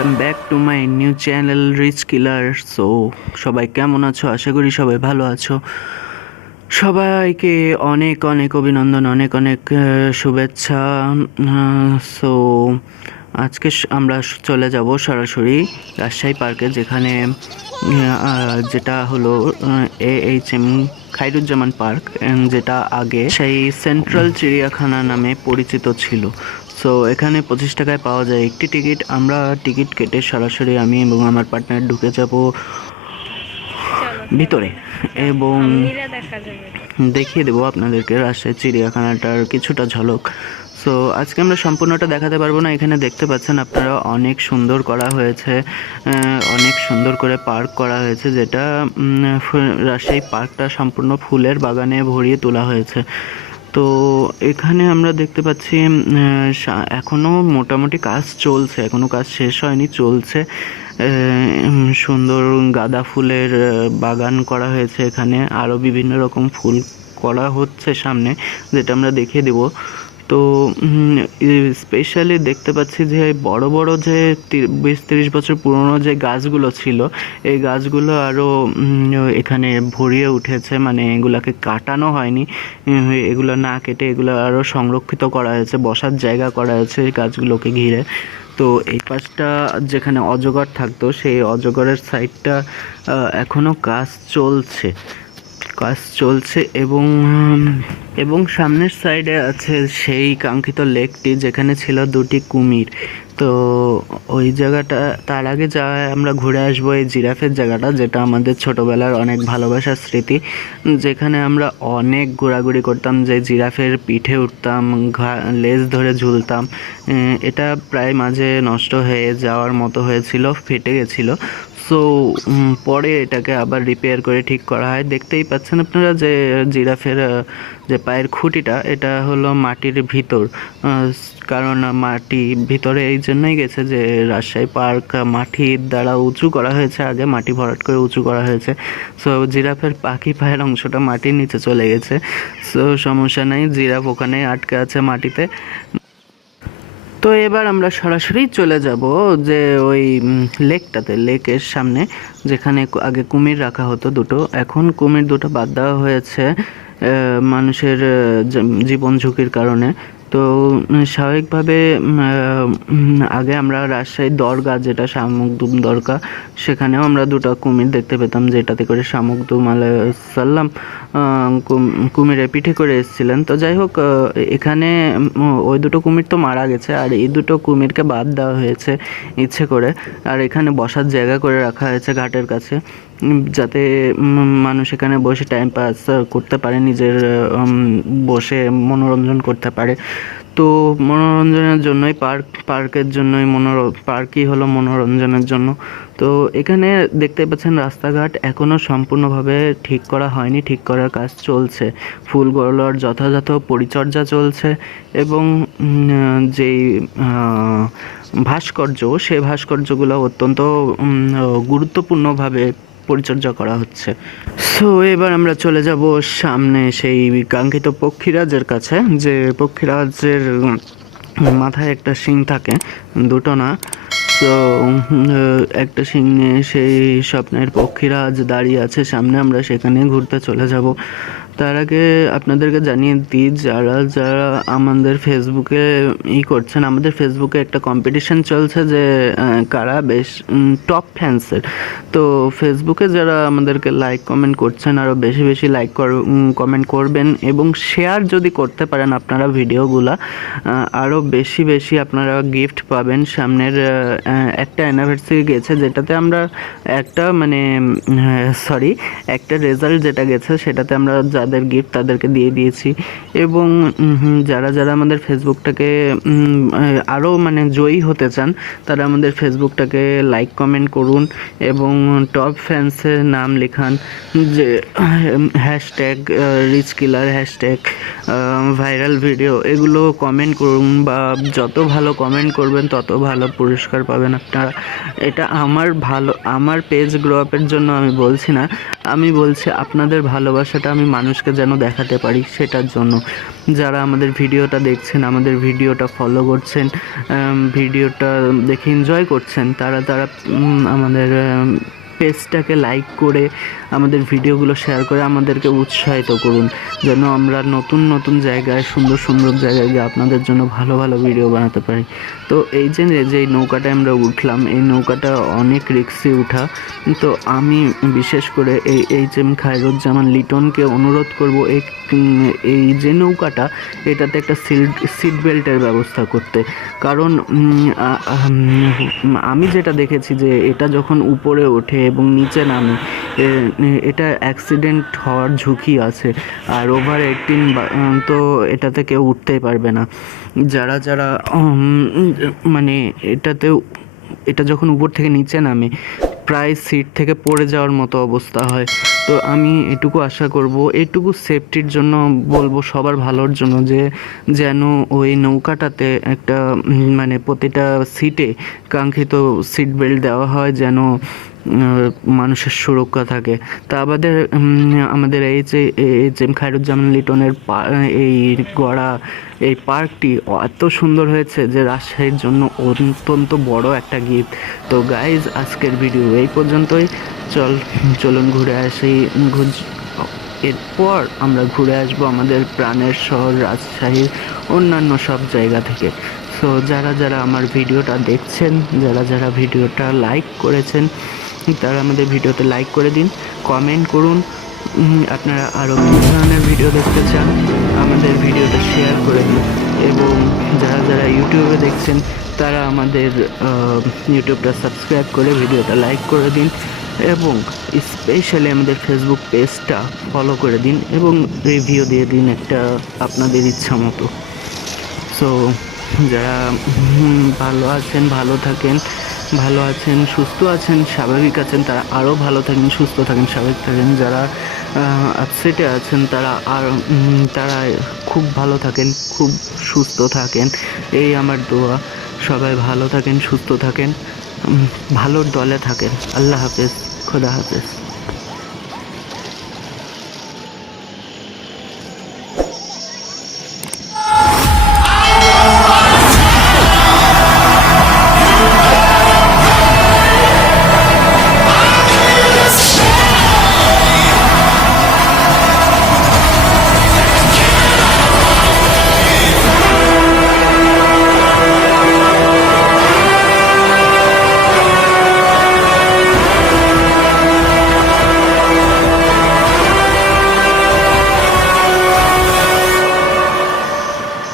Welcome back to my new channel Rich Killer. So সবাই কেমন আছো? আশা করি সবাই ভালো আছো। সবাইকে অনেক অনেক অভিনন্দন, অনেক অনেক শুভেচ্ছা। সো আজকে আমরা চলে যাব সরাসরি রাজশাহী পার্কে, যেখানে যেটা হলো AHM খায়রুজ্জামান পার্ক, যেটা আগে সেই সেন্ট্রাল চিড়িয়াখানা নামে পরিচিত ছিল। সো এখানে 25 টাকায় পাওয়া যায় একটি টিকিট। আমরা টিকিট কেটে সরাসরি আমি এবং আমার পার্টনার ঢুকে যাব ভিতরে এবং দেখিয়ে দেবো আপনাদেরকে রাজশাহী চিড়িয়াখানাটার কিছুটা ঝলক। সো আজকে আমরা সম্পূর্ণটা দেখাতে পারবো না। এখানে দেখতে পাচ্ছেন আপনারা অনেক সুন্দর করা হয়েছে, অনেক সুন্দর করে পার্ক করা হয়েছে, যেটা রাজশাহী পার্কটা সম্পূর্ণ ফুলের বাগানে ভরিয়ে তোলা হয়েছে। তো এখানে আমরা দেখতে পাচ্ছি এখনও মোটামুটি কাজ চলছে, এখনও কাজ শেষ হয়নি, চলছে। সুন্দর গাঁদা ফুলের বাগান করা হয়েছে এখানে, আরও বিভিন্ন রকম ফুল করা হচ্ছে সামনে, যেটা আমরা দেখিয়ে দেব। তো স্পেশালি দেখতে পাচ্ছি যে বড় বড় যে 20-30 বছর পুরনো যে গাছগুলো ছিল, এই গাছগুলো আরও এখানে ভরিয়ে উঠেছে, মানে এগুলাকে কাটানো হয়নি, এগুলো না কেটে এগুলো আরও সংরক্ষিত করা হয়েছে, বসার জায়গা করা হয়েছে এই গাছগুলোকে ঘিরে। তো এই পাশটা যেখানে অজগর থাকতো, সেই অজগরের সাইডটা এখনও কাজ চলছে এবং সামনের সাইডে আছে সেই কাঙ্ক্ষিত লেকটি, যেখানে ছিল 2টি কুমির। তো ওই জায়গাটা, তার আগে আমরা ঘুরে আসবো এই জিরাফের জায়গাটা, যেটা আমাদের ছোটোবেলার অনেক ভালোবাসার স্মৃতি, যেখানে আমরা অনেক ঘোরাঘুরি করতাম, যে জিরাফের পিঠে উঠতাম, লেজ ধরে ঝুলতাম। এটা প্রায় মাঝে নষ্ট হয়ে যাওয়ার মতো হয়েছিল, ফেটে গেছিলো। সো পরে এটাকে আবার রিপেয়ার করে ঠিক করা হয়। দেখতেই পাচ্ছেন আপনারা যে জিরাফের যে পায়ের খুঁটিটা, এটা হলো মাটির ভিতর, কারণ মাটি ভিতরে এই জন্যই গেছে যে রাজশাহী পার্ক মাটির দ্বারা উঁচু করা হয়েছে, আগে মাটি ভরাট করে উঁচু করা হয়েছে। সো জিরাফের পাখি পায়ের অংশটা মাটির নিচে চলে গেছে। সো সমস্যা নেই, জিরাফ ওখানে আটকে আছে মাটিতে। তো এবার আমরা সরাসরি চলে যাব যে ওই লেকের সামনে, যেখানে আগে কুমির রাখা হতো দুটো, এখন কুমির দুটো বাদ দেওয়া হয়েছে মানুষের জীবন ঝুঁকির কারণে। তো স্বাভাবিকভাবে আগে আমরা রাজশাহী দরগা, যেটা শামুকদুম দরগা, সেখানেও আমরা দুটো কুমির দেখতে পেতাম, যেটাতে করে শামুকদুম আলাইসাল্লাম কুমিরের পিঠে করে এসেছিলেন। তো যাই হোক, এখানে ওই দুটো কুমির তো মারা গেছে, আর এই দুটো কুমিরকে বাদ দেওয়া হয়েছে ইচ্ছে করে, আর এখানে বসার জায়গা করে রাখা হয়েছে ঘাটের কাছে, যাতে মানুষ এখানে বসে টাইম পাস করতে পারে, নিজের বসে মনোরঞ্জন করতে পারে। তো মনোরঞ্জনের জন্যই পার্কের জন্যই পার্কই হলো মনোরঞ্জনের জন্য। তো এখানে দেখতে পাচ্ছেন রাস্তাঘাট এখনও সম্পূর্ণভাবে ঠিক করা হয়নি, ঠিক করার কাজ চলছে, ফুলগুলোর যথাযথ পরিচর্যা চলছে, এবং যেই ভাস্কর্য, সেই ভাস্কর্যগুলো অত্যন্ত গুরুত্বপূর্ণভাবে পরিচর্যা করা হচ্ছে। সো এবার আমরা চলে যাব সামনে সেই কাঙ্ক্ষিত পক্ষীরাজের কাছে, যে পক্ষীরাজের মাথায় একটা শিং থাকে, দুটো না। তো একটা শিং নিয়ে সেই স্বপ্নের পক্ষীরাজ দাঁড়িয়ে আছে সামনে, আমরা সেখানে ঘুরতে চলে যাব। তার আগে আপনাদেরকে জানিয়ে দিই, যারা আমাদের ফেসবুকে করছেন, আমাদের ফেসবুকে একটা কম্পিটিশন চলছে যে কারা বেশ টপ ফ্যান্সের। তো ফেসবুকে যারা আমাদেরকে লাইক কমেন্ট করছেন, আরও বেশি বেশি লাইক কমেন্ট করবেন, এবং শেয়ার যদি করতে পারেন আপনারা ভিডিওগুলা, আরও বেশি বেশি আপনারা গিফট পাবেন। সামনের একটা অ্যানিভার্সারি গেছে, যেটাতে আমরা একটা রেজাল্ট যেটা গেছে, সেটাতে আমরা যাদের গিফট তাদেরকে দিয়ে দিয়েছি। এবং যারা আমাদের ফেসবুকটাকে আরও জয়ী হতে চান, তারা আমাদের ফেসবুকটাকে লাইক কমেন্ট করুন এবং টপ ফ্যান্সের নাম লেখান, যে হ্যাশট্যাগ রিচ কিলার, হ্যাশট্যাগ ভাইরাল ভিডিও, এগুলো কমেন্ট করুন, বা যত ভালো কমেন্ট করবেন তত ভালো পুরস্কার পাবেন আপনারা। এটা আমার পেজ গ্রো আপের জন্য আমি বলছি না, আমি বলছি আপনাদের ভালোবাসাটা আমি মানুষকে যেন দেখাতে পারি, সেটার জন্য। যারা আমাদের ভিডিওটা দেখছেন, আমাদের ভিডিওটা ফলো করছেন, ভিডিওটা দেখে এনজয় করছেন, তারা আমাদের পেজটাকে লাইক করে আমাদের ভিডিওগুলো শেয়ার করে আমাদেরকে উৎসাহিত করুন, যেন আমরা নতুন নতুন জায়গায়, সুন্দর সুন্দর জায়গায় গিয়ে আপনাদের জন্য ভালো ভালো ভিডিও বানাতে পারি। তো এই যে নৌকাটায় আমরা উঠলাম, এই নৌকাটা অনেক রিস্কি উঠা। তো আমি বিশেষ করে এইচ.এম. খায়রুজ্জামান লিটনকে অনুরোধ করব এই যে নৌকাটা, এটাতে একটা সিট বেল্টের ব্যবস্থা করতে। কারণ আমি যেটা দেখেছি যে এটা যখন উপরে ওঠে এবং নিচে নামে, এটা অ্যাক্সিডেন্ট হওয়ার ঝুঁকি আছে। আর ওভার 18 তো এটাতে কেউ উঠতেই পারবে না। যারা মানে এটা যখন উপর থেকে নিচে নামে, প্রায় সিট থেকে পড়ে যাওয়ার মতো অবস্থা হয়। তো আমি এটুকু আশা করব, এটুকু সেফটির জন্য বলবো, সবার ভালোর জন্য, যে যেন ওই নৌকাটাতে একটা মানে প্রতিটা সিটে কাঙ্ক্ষিত সিট বেল্ট দেওয়া হয়, যেন মানুষের সুরক্ষা থাকে। তা আমাদের এইচ.এম. খায়রুজ্জামান লিটনের এই গড়া এই পার্কটি এত সুন্দর হয়েছে যে রাজশাহীর জন্য অত্যন্ত বড় একটা গিফট। তো গাইজ, আজকের ভিডিও এই পর্যন্তই। চলুন ঘুরে আসি। এরপর আমরা ঘুরে আসবো আমাদের প্রাণের শহর রাজশাহীর অন্যান্য সব জায়গা থেকে। সো যারা আমার ভিডিওটা দেখছেন, যারা ভিডিওটা লাইক করেছেন, তারা আমাদের ভিডিওতে লাইক করে দিন, কমেন্ট করুন আপনারা আরও কী ধরনের ভিডিও দেখতে চান, আমাদের ভিডিওটা শেয়ার করে দিন। এবং যারা ইউটিউবে দেখছেন, তারা আমাদের ইউটিউবটা সাবস্ক্রাইব করে ভিডিওটা লাইক করে দিন, এবং স্পেশালি আমাদের ফেসবুক পেজটা ফলো করে দিন, এবং রিভিউ দিয়ে দিন একটা আপনাদের ইচ্ছা মতো। সো যারা ভালো আছেন, ভালো আছেন, সুস্থ আছেন, স্বাভাবিক আছেন, তারা আরও ভালো থাকেন, সুস্থ থাকেন, স্বাভাবিক থাকেন। যারা আপসেটে আছেন, তারা খুব ভালো থাকেন, খুব সুস্থ থাকেন, এই আমার দোয়া। সবাই ভালো থাকেন, সুস্থ থাকেন, ভালোর দলে থাকেন। আল্লাহ হাফেজ, খোদা হাফেজ।